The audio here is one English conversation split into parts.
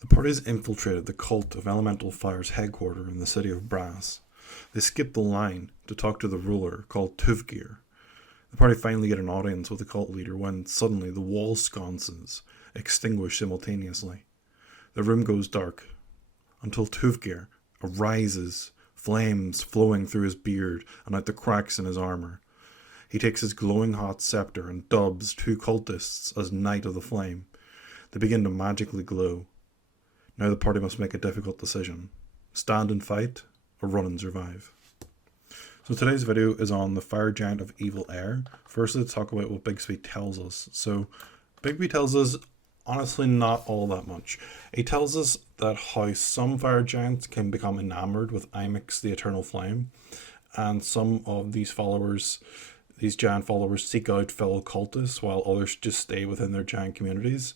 The parties infiltrated the cult of Elemental Fire's headquarters in the city of Brass. They skip the line to talk to the ruler, called Tuvgir. The party finally get an audience with the cult leader when suddenly the wall sconces extinguish simultaneously. The room goes dark until Tuvgir arises, flames flowing through his beard and out the cracks in his armor. He takes his glowing hot scepter and dubs two cultists as Knight of the Flame. They begin to magically glow. Now the party must make a difficult decision. Stand and fight, or run and survive. So today's video is on the Fire Giant of Evil Air. First, let's talk about what Bigsby tells us. So Bigsby tells us, honestly, not all that much. He tells us that how some Fire Giants can become enamored with Imix the Eternal Flame, and some of these giant followers seek out fellow cultists, while others just stay within their giant communities.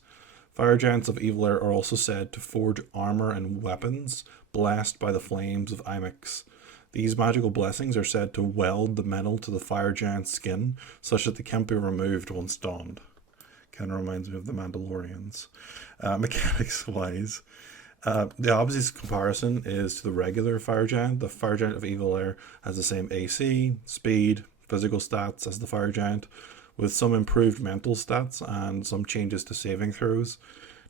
Fire Giants of Evil Air are also said to forge armor and weapons blessed by the flames of Imix. These magical blessings are said to weld the metal to the Fire Giant's skin, such that they can't be removed once donned. Kind of reminds me of the Mandalorians. Mechanics-wise, the obvious comparison is to the regular Fire Giant. The Fire Giant of Evil Air has the same AC, speed, physical stats as the Fire Giant, with some improved mental stats and some changes to saving throws.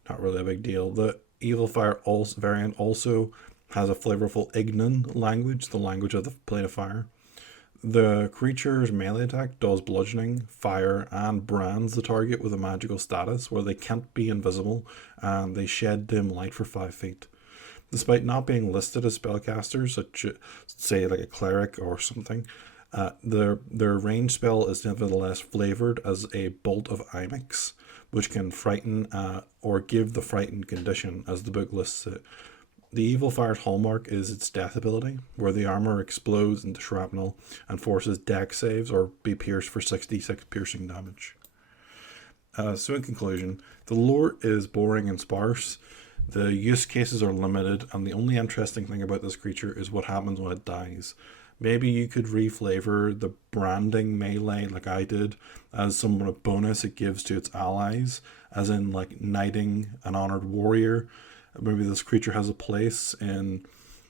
Not really a big deal. The Evil Fire variant also has a flavorful Ignan language, the language of the Plate of Fire. The creature's melee attack does bludgeoning, fire, and brands the target with a magical status where they can't be invisible and they shed dim light for 5 feet. Despite not being listed as spellcasters, such as, say, like a cleric or something, their range spell is nevertheless flavored as a bolt of Imix, which can frighten or give the frightened condition, as the book lists it. The Evil Fire's hallmark is its death ability, where the armor explodes into shrapnel and forces dex saves or be pierced for 66 piercing damage. So in conclusion, the lore is boring and sparse, the use cases are limited, and the only interesting thing about this creature is what happens when it dies. Maybe you could reflavor the branding melee like I did as some sort of bonus it gives to its allies, as in like knighting an honored warrior. Maybe this creature has a place in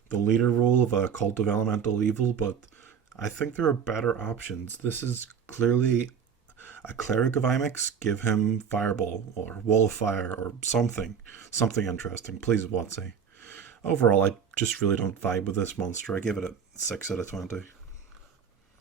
the leader role of a cult of elemental evil, but I think there are better options. This is clearly a cleric of Imix. Give him Fireball or Wall of Fire or something interesting. Please, Watsy. Overall, I just really don't vibe with this monster. I give it a 6 out of 20.